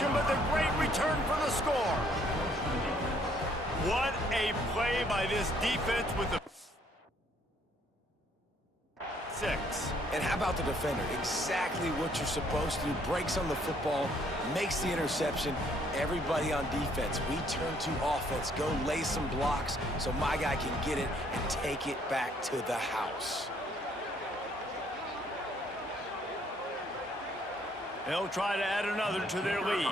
possession, but the great return for the score. What a play by this defense with the 6. And how about the defender? Exactly what you're supposed to do. Breaks on the football, makes the interception. Everybody on defense, we turn to offense. Go lay some blocks so my guy can get it and take it back to the house. They'll try to add another to their lead.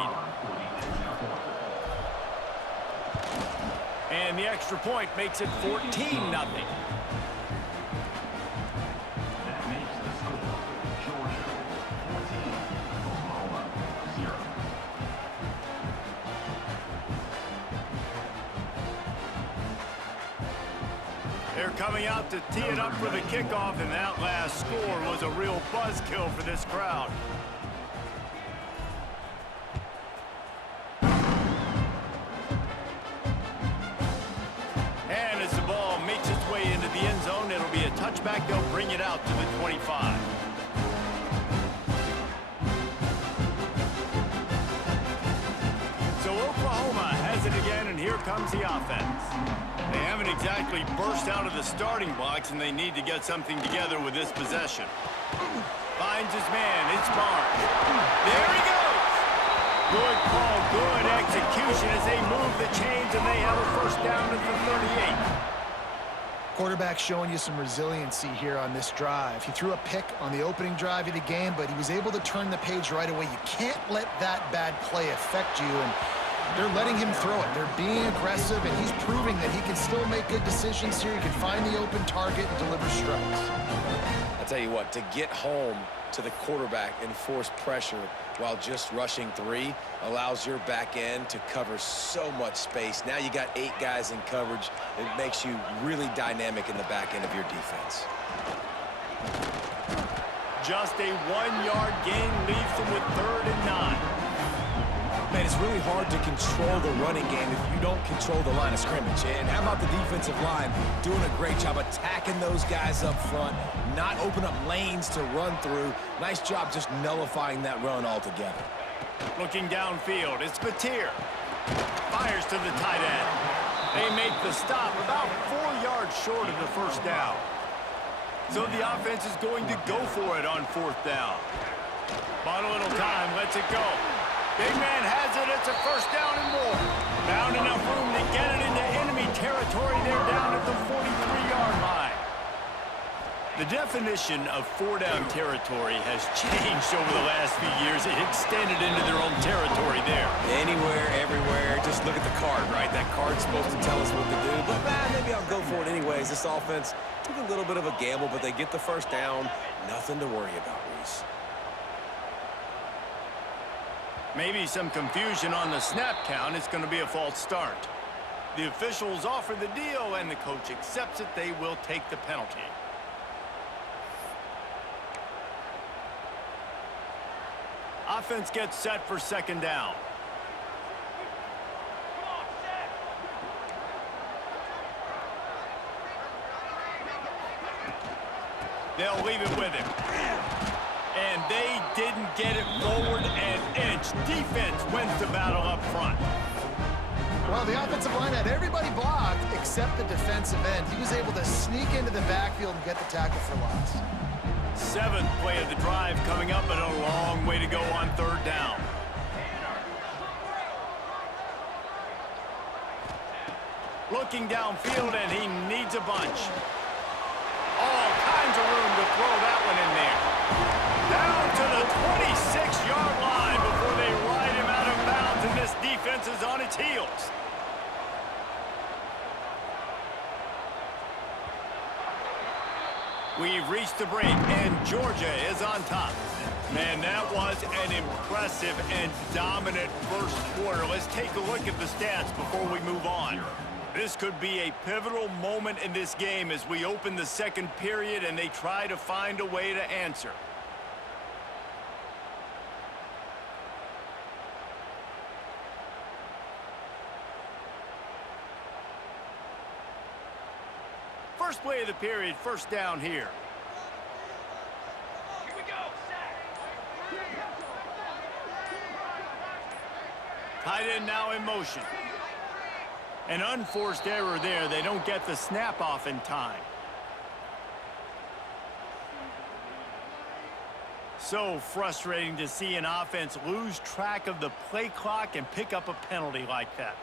And the extra point makes it 14-0. They're coming out to tee it up for the kickoff, and that last score was a real buzzkill for this crowd. And as the ball makes its way into the end zone, it'll be a touchback. They'll bring it out to the 25. So Oklahoma has it again, and here comes the offense. They haven't exactly burst out of the starting blocks, and they need to get something together with this possession. Finds his man. It's Barnes. There he goes. Good call, good execution as they move the chains, and they have a first down at the 38. Quarterback showing you some resiliency here on this drive. He threw a pick on the opening drive of the game, but he was able to turn the page right away. You can't let that bad play affect you, and they're letting him throw it. They're being aggressive, and he's proving that he can still make good decisions here. He can find the open target and deliver strikes. I'll tell you what, to get home to the quarterback and force pressure while just rushing 3 allows your back end to cover so much space. Now you got 8 guys in coverage. It makes you really dynamic in the back end of your defense. Just a 1-yard gain leaves them with 3rd and 9. Man, it's really hard to control the running game if you don't control the line of scrimmage. And how about the defensive line doing a great job attacking those guys up front, not open up lanes to run through. Nice job just nullifying that run altogether. Looking downfield, it's Batir. Fires to the tight end. They make the stop about 4 yards short of the first down. So the offense is going to go for it on 4th down. Bought a little time, lets it go. Big man has it, it's a first down and more. Found enough room to get it into enemy territory. They're down at the 43-yard line. The definition of 4-down territory has changed over the last few years. It extended into their own territory there. Anywhere, everywhere, just look at the card, right? That card's supposed to tell us what to do, but maybe I'll go for it anyways. This offense took a little bit of a gamble, but they get the first down. Nothing to worry about, Reese. Maybe some confusion on the snap count. It's going to be a false start. The officials offer the deal, and the coach accepts it. They will take the penalty. Offense gets set for 2nd down. They'll leave it with him. And they didn't get it forward an inch. Defense wins the battle up front. Well, the offensive line had everybody blocked except the defensive end. He was able to sneak into the backfield and get the tackle for loss. 7th play of the drive coming up, but a long way to go on 3rd down. Looking downfield, and he needs a bunch. All kinds of room to throw that one in there. Down to the 26-yard line before they ride him out of bounds, and this defense is on its heels. We've reached the break, and Georgia is on top. Man, that was an impressive and dominant first quarter. Let's take a look at the stats before we move on. This could be a pivotal moment in this game as we open the 2nd period and they try to find a way to answer. First play of the period, first down here. Here we go, Tight end now in motion. An unforced error there. They don't get the snap off in time. So frustrating to see an offense lose track of the play clock and pick up a penalty like that.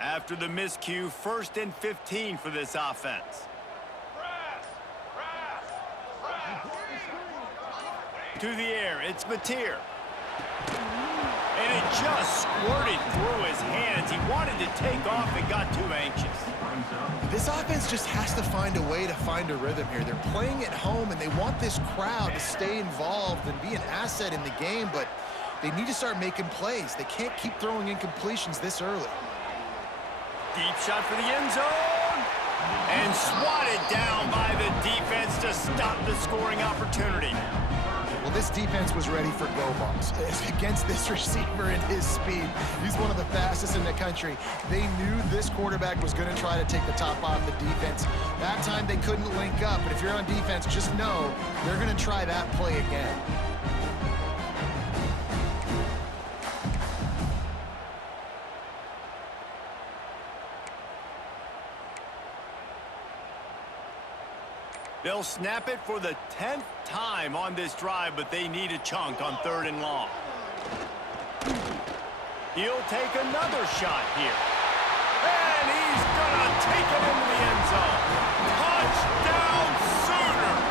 After the miscue, 1st and 15 for this offense. To the air, it's Mateer. And it just squirted through his hands. He wanted to take off and got too anxious. This offense just has to find a way to find a rhythm here. They're playing at home, and they want this crowd to stay involved and be an asset in the game, but they need to start making plays. They can't keep throwing incompletions this early. Deep shot for the end zone. And swatted down by the defense to stop the scoring opportunity. Well, this defense was ready for go balls. Against this receiver and his speed, he's one of the fastest in the country. They knew this quarterback was going to try to take the top off the defense. That time they couldn't link up, but if you're on defense, just know they're going to try that play again. They'll snap it for the 10th time on this drive, but they need a chunk on 3rd and long. He'll take another shot here. And he's gonna take it into the end zone. Touchdown Sooners!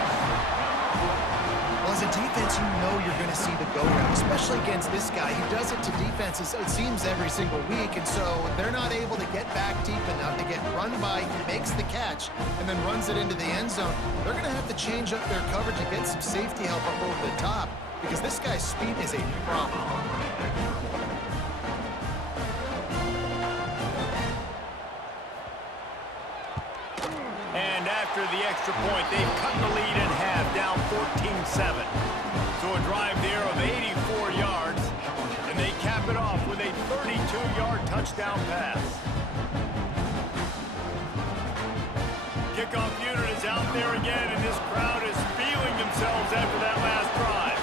Well, as a defense, you know you're going to see the go route, especially against this guy. He does it to defenses, it seems, every single week, and so they're not able to get back deep enough to get run by. He makes the catch and then runs it into the end zone. They're going to have to change up their coverage and get some safety help up over the top because this guy's speed is a problem. And after the extra point, they've cut the lead in half, down 14-7. So a drive there of 84 yards, and they cap it off with a 32-yard touchdown pass. Kickoff unit is out there again, and this crowd is feeling themselves after that last drive.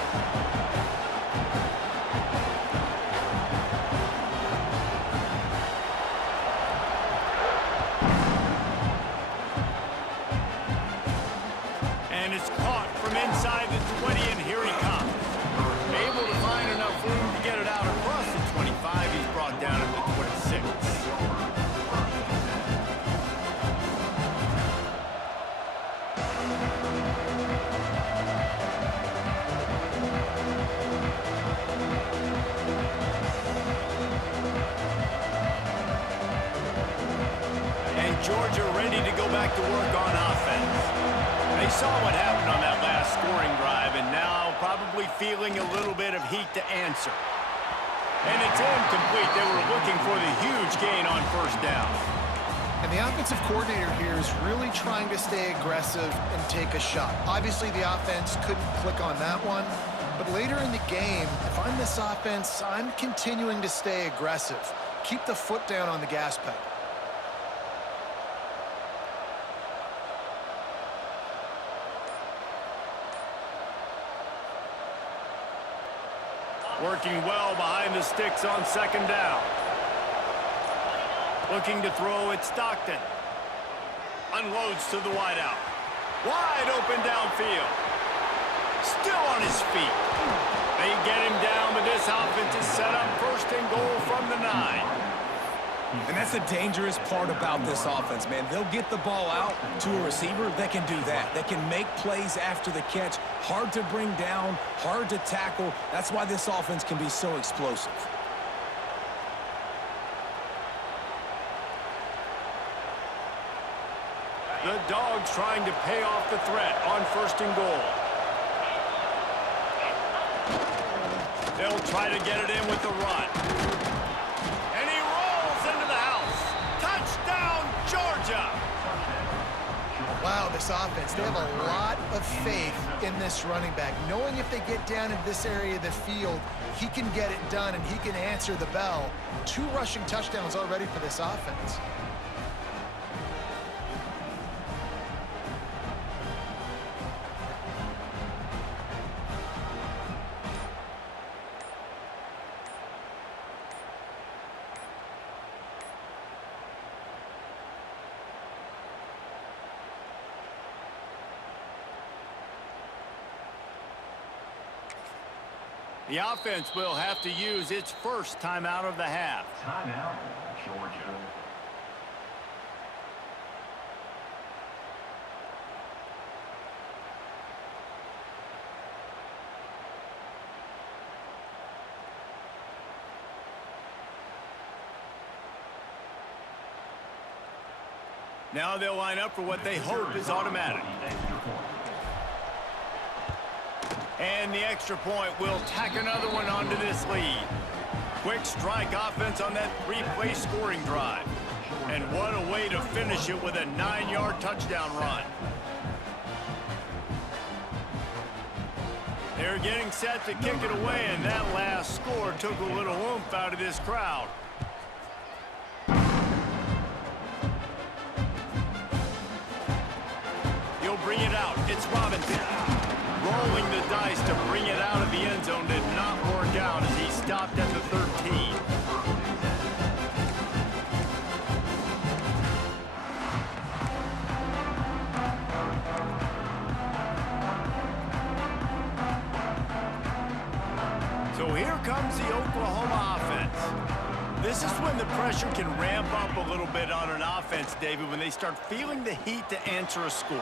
And it's caught from inside the 20, and here he comes. Able to find enough room to get it out across the 25. He's brought down at the 26. And Georgia ready to go back to work on offense. They saw what happened on that last scoring drive, and now probably feeling a little bit of heat to answer. And it's incomplete. They were looking for the huge gain on 1st down. And the offensive coordinator here is really trying to stay aggressive and take a shot. Obviously, the offense couldn't click on that one, but later in the game, if I'm this offense, I'm continuing to stay aggressive. Keep the foot down on the gas pedal. Working well behind the sticks on 2nd down. Looking to throw at Stockton. Unloads to the wideout. Wide open downfield. Still on his feet. They get him down, but this offense is set up 1st and goal from the 9. And that's the dangerous part about this offense, man. They'll get the ball out to a receiver. They can do that. They can make plays after the catch. Hard to bring down, hard to tackle. That's why this offense can be so explosive. The Dogs trying to pay off the threat on 1st and goal. They'll try to get it in with the run. And he rolls into the house. Touchdown, Georgia! Wow, this this offense, they have a lot of faith in this running back, knowing if they get down in this area of the field, he can get it done and he can answer the bell. 2 rushing touchdowns already for this offense. The offense will have to use its first timeout of the half. Timeout, Georgia. Now they'll line up for what they hope is automatic. And the extra point will tack another one onto this lead. Quick strike offense on that 3-play scoring drive. And what a way to finish it with a 9-yard touchdown run. They're getting set to kick it away, and that last score took a little oomph out of this crowd. He'll bring it out. It's Robinson. Rolling the dice to bring it out of the end zone did not work out as he stopped at the 13. So here comes the Oklahoma offense. This is when the pressure can ramp up a little bit on an offense, David, when they start feeling the heat to answer a score.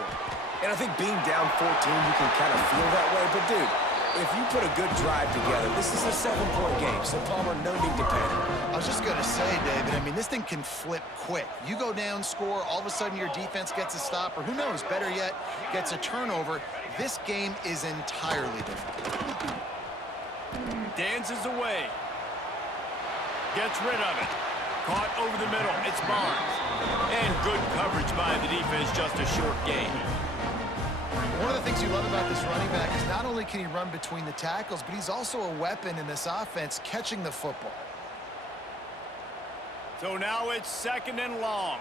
And I think being down 14, you can kind of feel that way. But, dude, if you put a good drive together, this is a 7-point game. So, Palmer, no need to panic. I was just going to say, David, I mean, this thing can flip quick. You go down, score, all of a sudden your defense gets a stop, or who knows, better yet, gets a turnover. This game is entirely different. Dances away. Gets rid of it. Caught over the middle. It's Barnes. And good coverage by the defense, just a short gain. One of the things you love about this running back is not only can he run between the tackles, but he's also a weapon in this offense, catching the football. So now it's 2nd and long.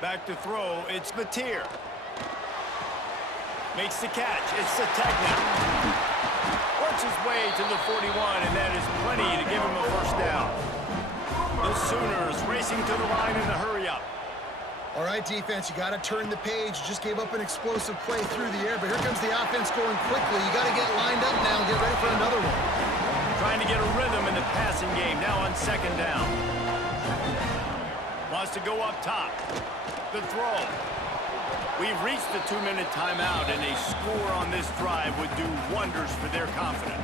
Back to throw, it's Mateer. Makes the catch, it's Sategna. Works his way to the 41, and that is plenty to give him a first down. The Sooners racing to the line in the hurry-up. All right, defense, you got to turn the page. You just gave up an explosive play through the air, but here comes the offense going quickly. You got to get lined up now and get ready for another one. Trying to get a rhythm in the passing game, now on 2nd down. Wants to go up top. The throw. We've reached the 2-minute timeout, and a score on this drive would do wonders for their confidence.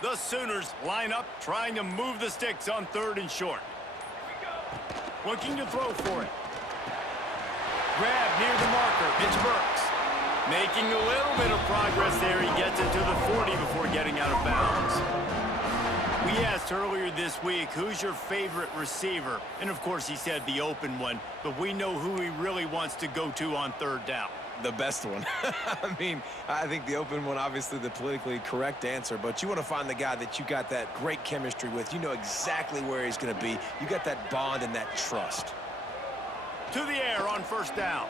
The Sooners line up, trying to move the sticks on 3rd and short. Looking to throw for it. Grab near the marker. It's Burks. Making a little bit of progress there. He gets it to the 40 before getting out of bounds. We asked earlier this week, who's your favorite receiver? And, of course, he said the open one. But we know who he really wants to go to on 3rd down. The best one. I mean, I think the open one, obviously the politically correct answer, but you want to find the guy that you got that great chemistry with. You know exactly where he's going to be. You got that bond and that trust. To the air on 1st down.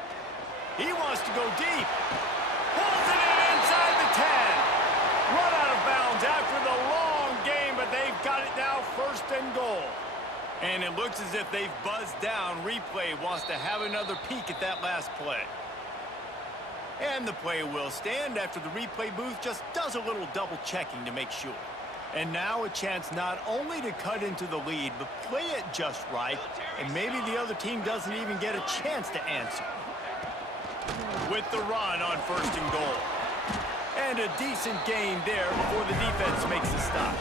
He wants to go deep. Pulls it in inside the 10. Run out of bounds after the long game, but they've got it now 1st and goal. And it looks as if they've buzzed down. Replay wants to have another peek at that last play. And the play will stand after the replay booth just does a little double checking to make sure. And now a chance not only to cut into the lead, but play it just right, and maybe the other team doesn't even get a chance to answer. with the run on 1st and goal. And a decent gain there before the defense makes a stop.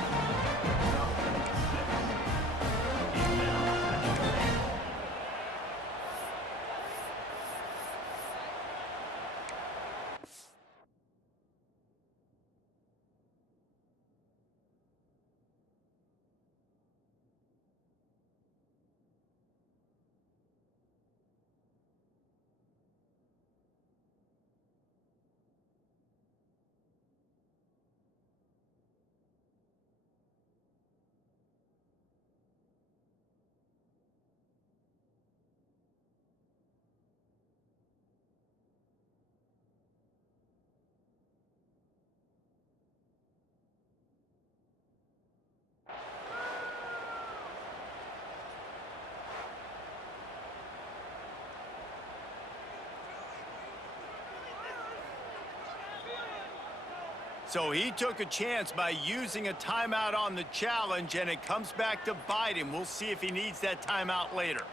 So he took a chance by using a timeout on the challenge, and it comes back to bite him. We'll see if he needs that timeout later.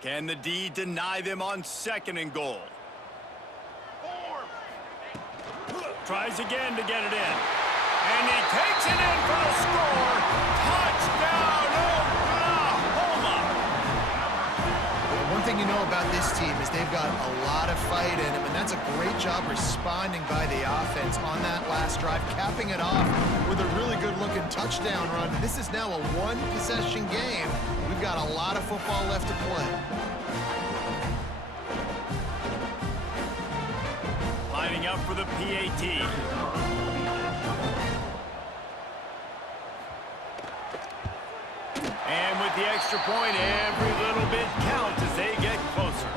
Can the D deny them on 2nd and goal? Tries again to get it in. And he takes it in for the score. Touchdown, Oklahoma! One thing you know about this team is they've got a lot of fight in them, and that's a great job responding by the offense on that last drive, capping it off with a really good-looking touchdown run. This is now a one-possession game. We've got a lot of football left to play. Lining up for the PAT. And with the extra point, every little bit counts as they get closer.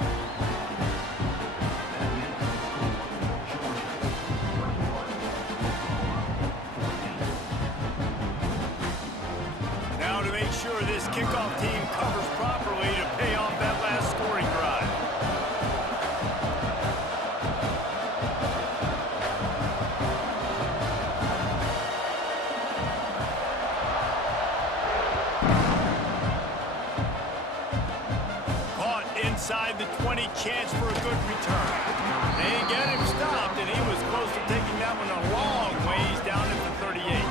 Now to make sure this kickoff team covers properly to pay off that last scoring drive. Inside the 20, chance for a good return. They get him stopped, and he was close to taking that one a long ways down at the 38.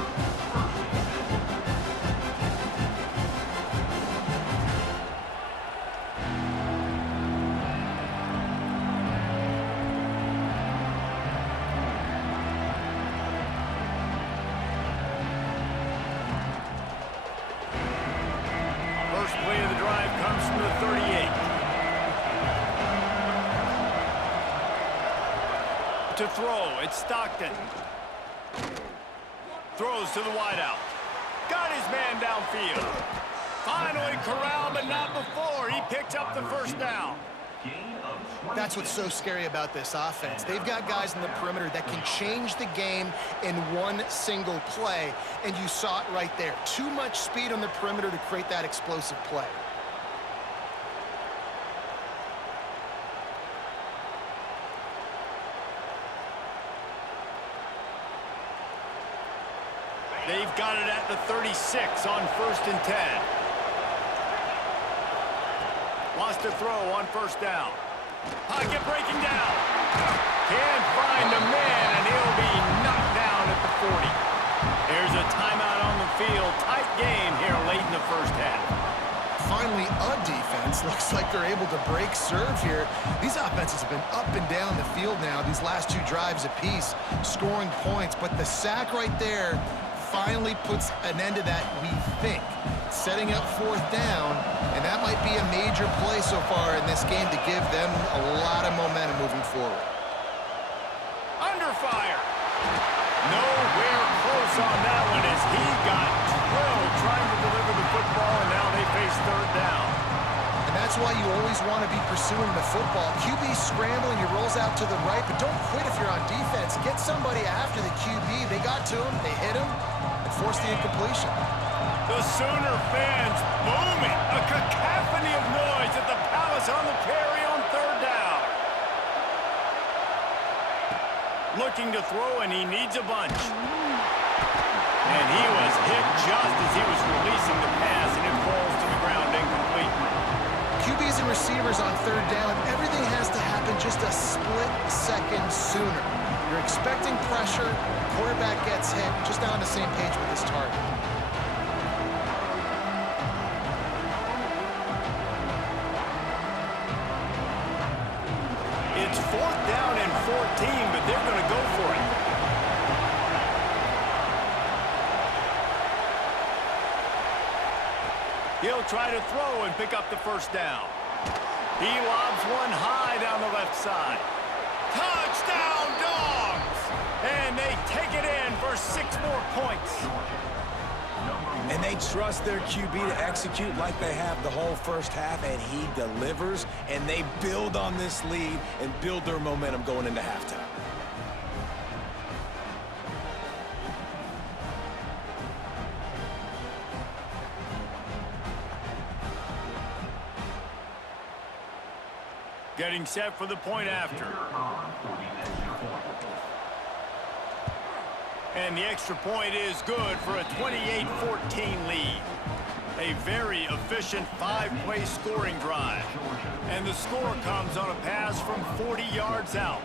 First play of the drive comes from the 38. To throw, it's Stockton. Throws to the wideout. Got his man downfield. Finally corralled, but not before. He picks up the 1st down. That's what's so scary about this offense. They've got guys in the perimeter that can change the game in one single play, and you saw it right there. Too much speed on the perimeter to create that explosive play. They've got it at the 36 on 1st and 10. Wants to throw on 1st down. Pocket breaking down. Can't find a man, and he'll be knocked down at the 40. There's a timeout on the field. Tight game here late in the 1st half. Finally, a defense. Looks like they're able to break serve here. These offenses have been up and down the field now, these last 2 drives apiece, scoring points. But the sack right there finally puts an end to that, we think. Setting up 4th down, and that might be a major play so far in this game to give them a lot of momentum moving forward. Under fire. Nowhere close on that one as he got drilled trying to deliver the football, and now they face 3rd down. And that's why you always want to be pursuing the football. QB scrambling, he rolls out to the right, but don't quit if you're on defense. Get somebody after the QB. They got to him, they hit him, and forced the incompletion. The Sooner fans booming. A cacophony of noise at the Palace on the carry on 3rd down. Looking to throw, and he needs a bunch. And he was hit just as he was releasing the pass, and it falls to the ground incomplete. QBs and receivers on third down, everything has to happen just a split second sooner. You're expecting pressure, the quarterback gets hit, just not on the same page with his target. It's 4th down and 14, but they're going to go for it. He'll try to throw and pick up the first down. He lobs one high down the left side. Touchdown, Dogs! And they take it in for 6 more points. And they trust their QB to execute like they have the whole first half, and he delivers, and they build on this lead and build their momentum going into halftime. Getting set for the point after. And the extra point is good for a 28-14 lead. A very efficient 5-play scoring drive. And the score comes on a pass from 40 yards out.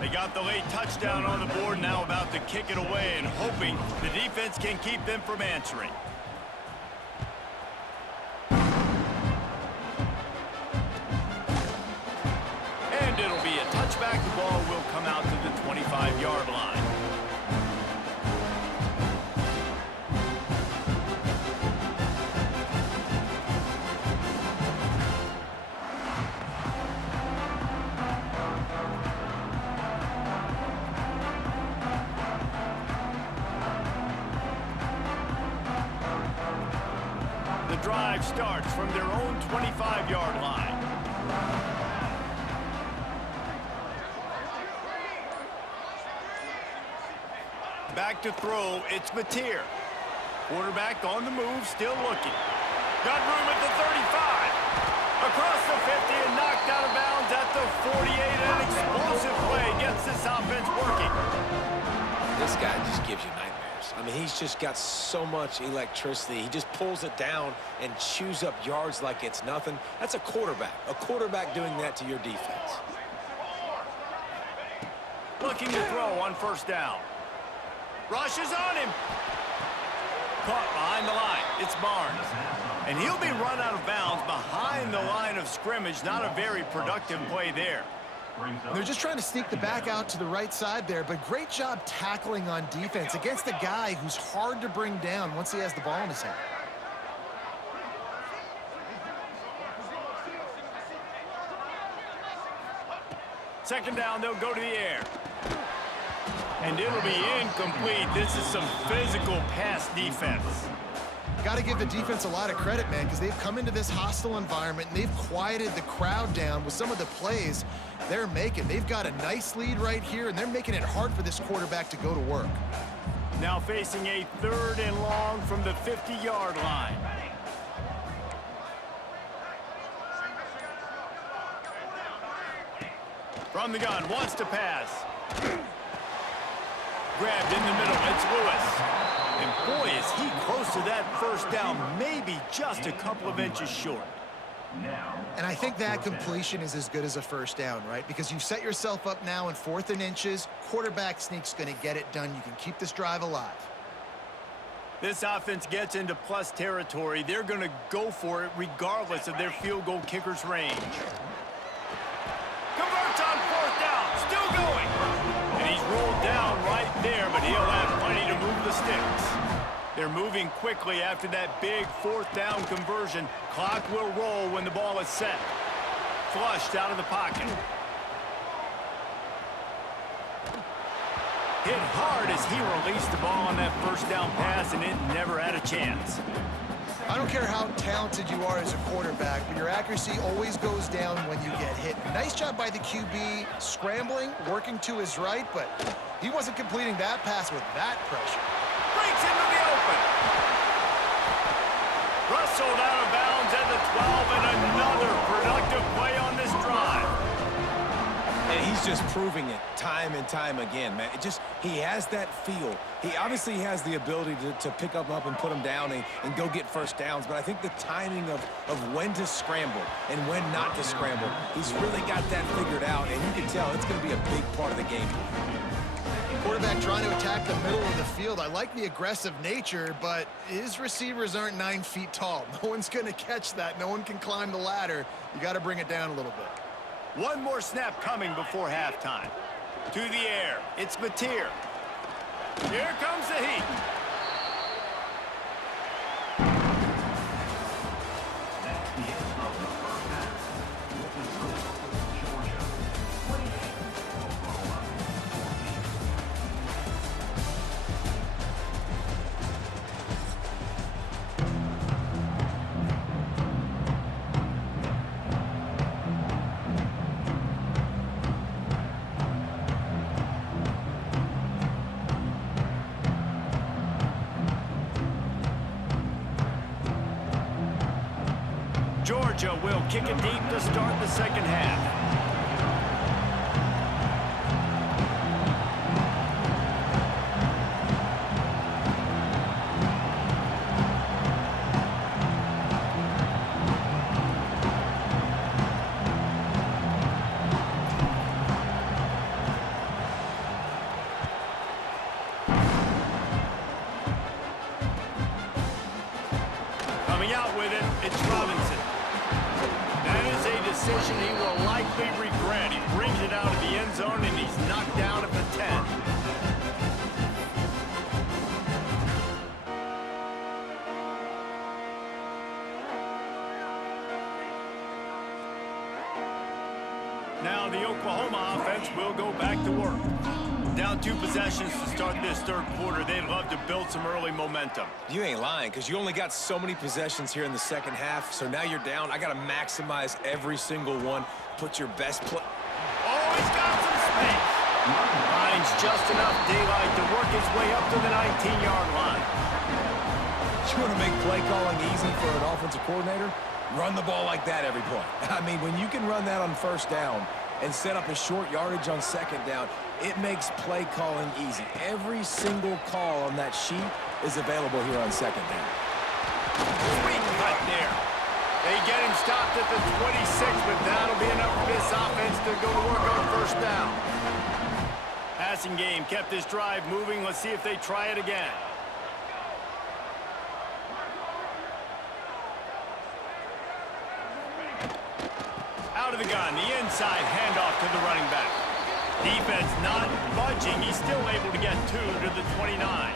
They got the late touchdown on the board, now about to kick it away and hoping the defense can keep them from answering. And it'll be a touchback. The ball will come out to the 25-yard line. The drive starts from their own 25-yard line. Back to throw, it's Mateer. Quarterback on the move, still looking. Got room at the 35. Across the 50 and knocked out of bounds at the 48. An explosive play gets this offense working. This guy just gives you nightmares. I mean, he's just got so much electricity. He just pulls it down and chews up yards like it's nothing. That's a quarterback doing that to your defense. Looking to throw on first down. Rushes on him. Caught behind the line. It's Barnes. And he'll be run out of bounds behind the line of scrimmage. Not a very productive play there. They're just trying to sneak the back out to the right side there, but great job tackling on defense against a guy who's hard to bring down once he has the ball in his hand. Second down, they'll go to the air. And it'll be incomplete. This is some physical pass defense. Got to give the defense a lot of credit, man, because they've come into this hostile environment and they've quieted the crowd down with some of the plays they're making. They've got a nice lead right here, and they're making it hard for this quarterback to go to work. Now facing a 3rd and long from the 50-yard line. From the gun, wants to pass. Grabbed in the middle, it's Lewis. And boy, is he close to that first down, maybe just a couple of inches short. And I think that completion is as good as a first down, right? Because you've set yourself up now in 4th and inches. Quarterback sneak's going to get it done. You can keep this drive alive. This offense gets into plus territory. They're going to go for it regardless of their field goal kicker's range. Converts on 4th down, still going. And he's rolled down right there, but he'll have plenty to move the sticks. They're moving quickly after that big 4th down conversion. Clock will roll when the ball is set. Flushed out of the pocket. Hit hard as he released the ball on that first down pass, and it never had a chance. I don't care how talented you are as a quarterback, but your accuracy always goes down when you get hit. Nice job by the QB scrambling, working to his right, but he wasn't completing that pass with that pressure. Breaks into the open. Rustled out of bounds at the 12, and another productive play on this drive. And he's He's just proving it time and time again, man. He has that feel. He obviously has the ability to pick up and put him down and go get first downs, but I think the timing of when to scramble and when not to scramble, he's really got that figured out, and you can tell it's going to be a big part of the game. Quarterback trying to attack the middle of the field. I like the aggressive nature, but his receivers aren't 9 feet tall. No one's going to catch that. No one can climb the ladder. You got to bring it down a little bit. One more snap coming before halftime. To the air, it's Mateer. Here comes the heat. That's the end of the first half. With the score, Georgia 28, Oklahoma 14. Georgia will kick it deep to start the second half. Coming out with it, it's Robinson. That is a decision he will likely regret. He brings it out of the end zone, and he's knocked down at the 10. Now the Oklahoma offense will go back to work. Down 2 possessions to start this third quarter. They'd love to build some early momentum. You ain't lying, because you only got so many possessions here in the second half, so now you're down. I got to maximize every single one. Put your best play. Oh, he's got some space. Finds just enough daylight to work his way up to the 19-yard line. You want to make play calling easy for an offensive coordinator? Run the ball like that every play. I mean, when you can run that on first down and set up a short yardage on second down, it makes play calling easy. Every single call on that sheet is available here on second down. Sweet cut there. They get him stopped at the 26, but that'll be enough for this offense to go to work on first down. Passing game kept this drive moving. Let's see if they try it again. Out of the gun, the inside handoff to the running back. Defense not budging. He's still able to get 2 to the 29.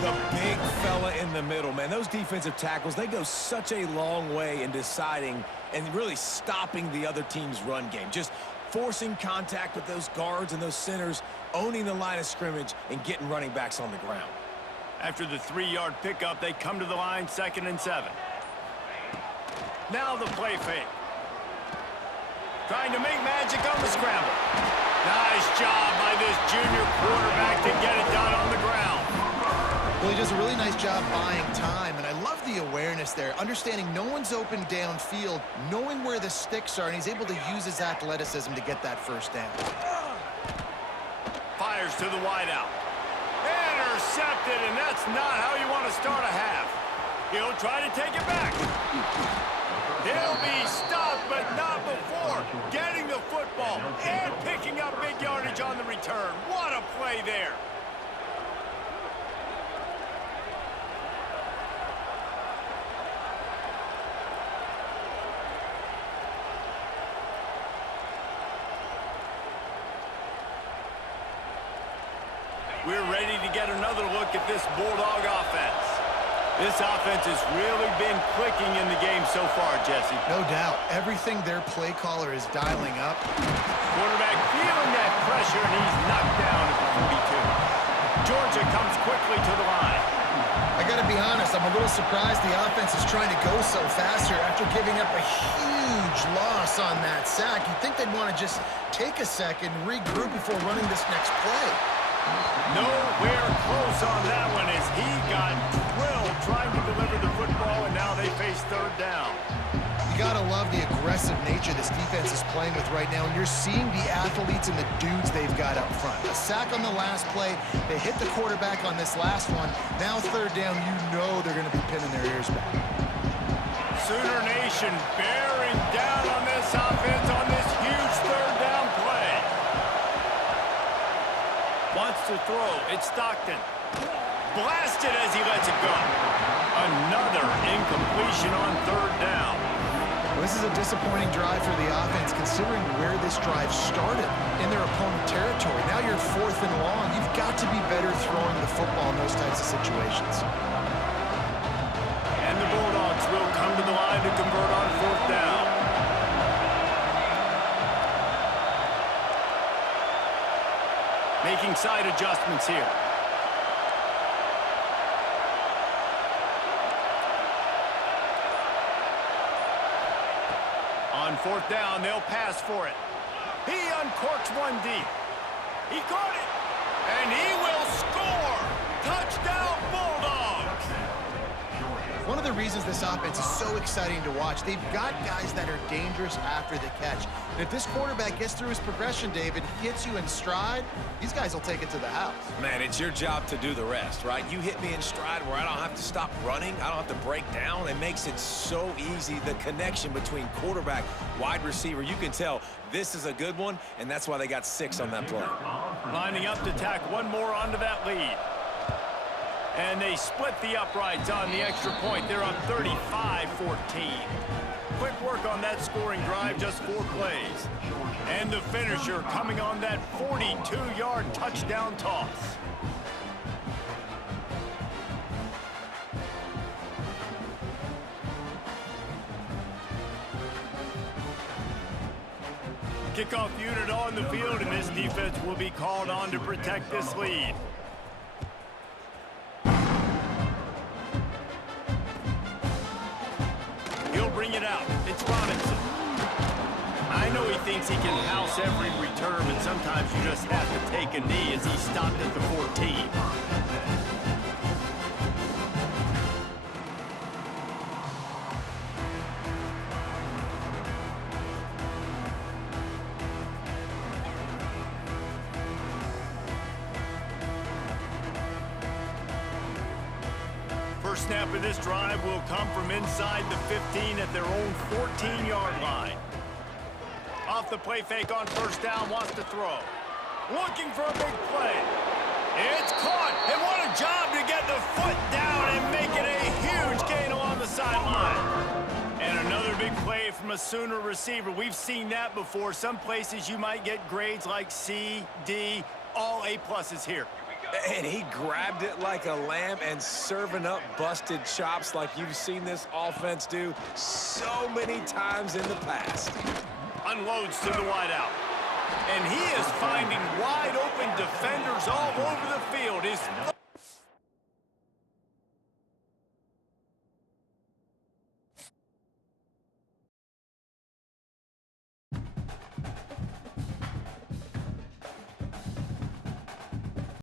The big fella in the middle, man. Those defensive tackles, they go such a long way in deciding and really stopping the other team's run game. Just forcing contact with those guards and those centers, owning the line of scrimmage, and getting running backs on the ground. After the 3-yard pickup, they come to the line, 2nd and 7. Now the play fake. Trying to make magic on the scramble. Nice job by this junior quarterback to get it done on the ground. Well, he does a really nice job buying time, and I love the awareness there, understanding no one's open downfield, knowing where the sticks are, and he's able to use his athleticism to get that first down. Fires to the wideout. Intercepted, and that's not how you want to start a half. He'll try to take it back. He'll be stopped, but not before getting the football and picking up big yardage on the return. What a play there. We're ready to get another look at this Bulldog offense. This offense has really been clicking in the game so far, Jesse. No doubt. Everything their play caller is dialing up. Quarterback feeling that pressure, and he's knocked down at the 42. Georgia comes quickly to the line. I got to be honest, I'm a little surprised the offense is trying to go so fast here after giving up a huge loss on that sack. You'd think they'd want to just take a second, regroup before running this next play. Nowhere close on that one as he got drilled trying to deliver the football, and now they face 3rd down. You gotta love the aggressive nature this defense is playing with right now, and you're seeing the athletes and the dudes they've got up front. A sack on the last play, they hit the quarterback on this last one. Now third down, you know they're gonna be pinning their ears back. Sooner Nation bearing down on this offense on this huge third down play. Wants to throw. It's Stockton. Blasted as he lets it go. Another incompletion on third down. Well, this is a disappointing drive for the offense considering where this drive started in their opponent territory. Now you're 4th and long. You've got to be better throwing the football in those types of situations. And the Bulldogs will come to the line to convert on 4th down. Making side adjustments here. On 4th down, they'll pass for it. He uncorks one deep. He caught it. And he will score. Touchdown, Bulldogs. One of the reasons this offense is so exciting to watch, they've got guys that are dangerous after the catch. And if this quarterback gets through his progression, David, gets you in stride, these guys will take it to the house. Man, it's your job to do the rest, right? You hit me in stride where I don't have to stop running. I don't have to break down. It makes it so easy, the connection between quarterback, wide receiver. You can tell this is a good one, and that's why they got 6 on that play. Lining up to tack one more onto that lead. And they split the uprights on the extra point. They're up 35-14. Quick work on that scoring drive, just 4 plays. And the finisher coming on that 42-yard touchdown toss. Kickoff unit on the field, and this defense will be called on to protect this lead. He'll bring it out. It's Robinson. I know he thinks he can house every return, but sometimes you just have to take a knee as he stopped at the 14. First snap of this drive will come from inside the 15 at their own 14-yard line. Off the play fake on first down, wants to throw. Looking for a big play. It's caught, and what a job to get the foot down and make it a huge gain along the sideline. And another big play from a Sooner receiver. We've seen that before. Some places you might get grades like C, D, all A-pluses here. And he grabbed it like a lamb and serving up busted chops like you've seen this offense do so many times in the past. Unloads to the wideout. And he is finding wide open defenders all over the field. His